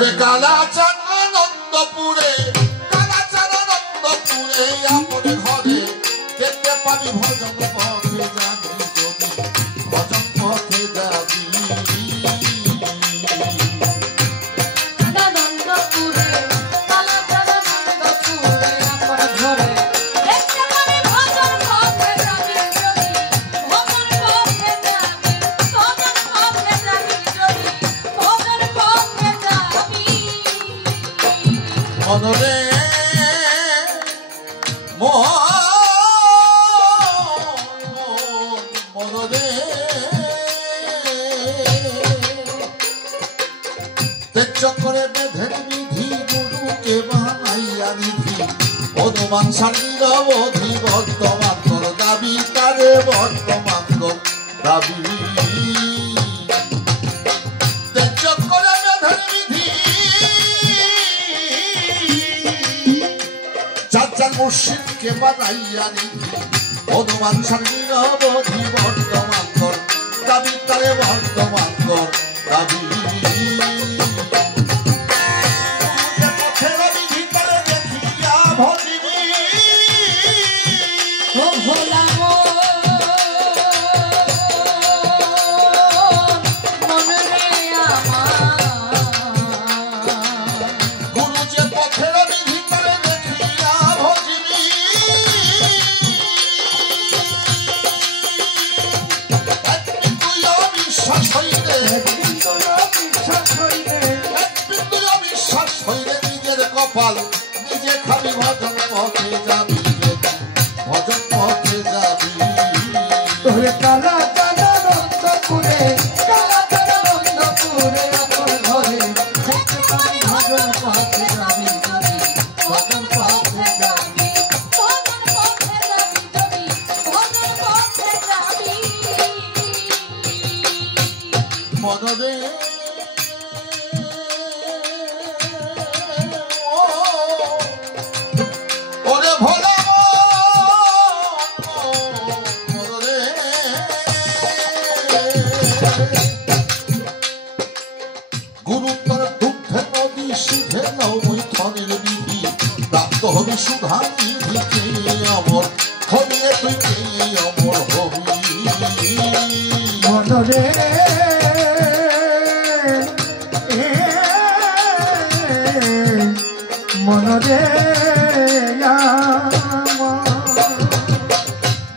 ওরে কালাচাঁদ আনন্দপুরে কালাচাঁদ আনন্দপুরে আপন ঘরে দেখতে পাবি ভজন পথে যাবি যদি ভজন পথে যাবি মনরে মনরে চক্করে বেঁধের বিধি গুরুকে বানাইয়া নিধি অনুমান সান্নির অবধি বর্তমান কর দাবি তারে বর্তমান কর দাবি চক্করে বেঁধের বিধি চার মুর্শিদকে বানাইয়া নিধি অনুমান সান্নির অবধি বর্তমান কর দাবি তারে বর্তমান কর দাবি নিজে খালি ভজন পথে যাবি ভজন পথে যাবি কালাচাঁদ আনন্দপুরে কালাচাঁদ আনন্দপুরে আপন ঘরে দেখতে পাবি ভজন পথে যাবি ভজন পথে যাবি ভজন পথে যাবি ভজন পথে যাবি মনরে গুরুতর দুগ্ধে নদী সিধে নৌ মৈথনের বিধি প্রাপ্ত হবি সুধা নিধিকে অমর হবি তুই কে অমর হবি মনরে মনরে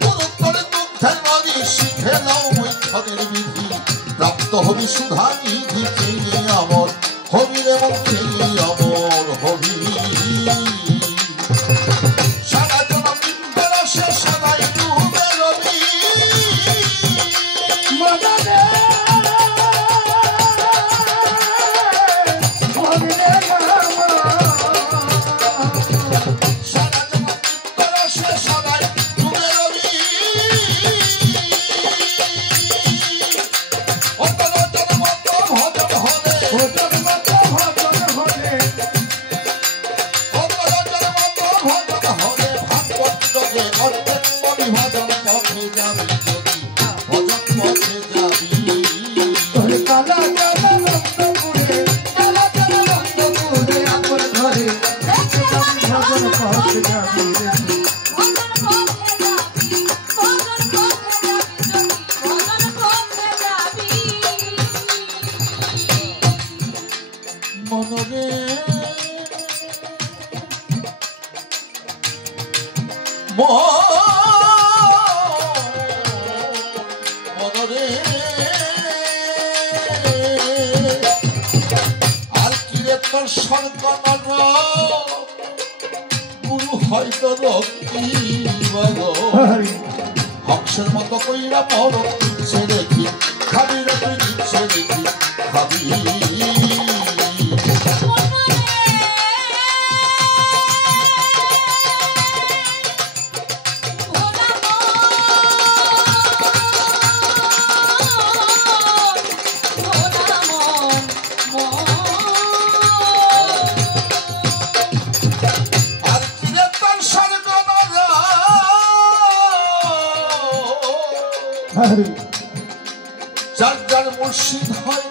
গুরুতর দুগ্ধের নদী সিধে নৌ মৈথনের বিধি প্রাপ্ত হবি সুধা নিধিকে অমর হবি রে মধ্যে অমর হবি সারা জন বিন্দর সে সদাই ডুবে রবি মনরে মনরে সারা জন বিন্দর সে সদাই ডুবে রবি অতল জনমত ভজন হলে ভজন ভজন হলে অতল জনমত ভজন হলে ভাগবত যোগে অর্থের বিভাজন পথে যাবি যদি ভজন পথে যাবি কালাচাঁদ আনন্দপুরে কালাচাঁদ আনন্দপুরে আপন ঘরে দেখতে পাবি ভজন পথে যাবি মনরে মনরে আর কি রে তোর সরকার গুরু হয়তো রক্তি হংসের মতো কইরা পর দিচ্ছে দেখি খাবি রে তুই দিচ্ছে দেখি খাবি আর কি রে তোর সরকার যার যার মুর্শিদ হয়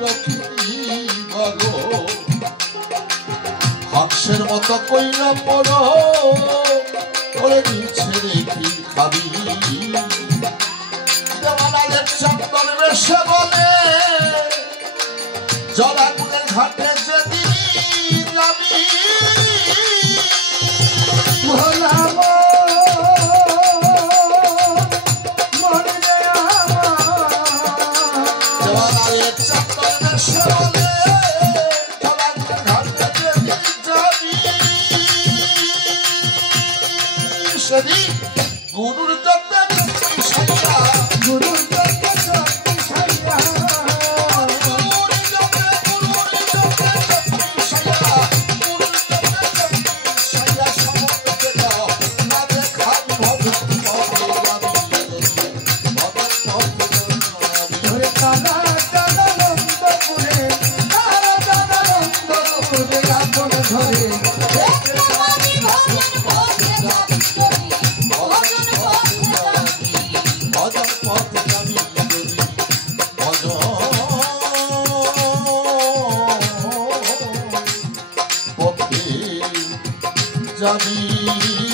রকি বাগো বাক্সের মতো কইরা পড় ওরে নিচে রেখি খাবি দেওয়ানাদের চন্দন বেশে বলে জলাগুলের ঘাটে যেদিন যাবি দেওয়ানাদের চন্দন বেশে বলে জলাগুলের ঘাটে যেদিন যাবি সেদিন গুরুর যত্নে সাইয়া গুরুর যত্নে সাইয়া যাবি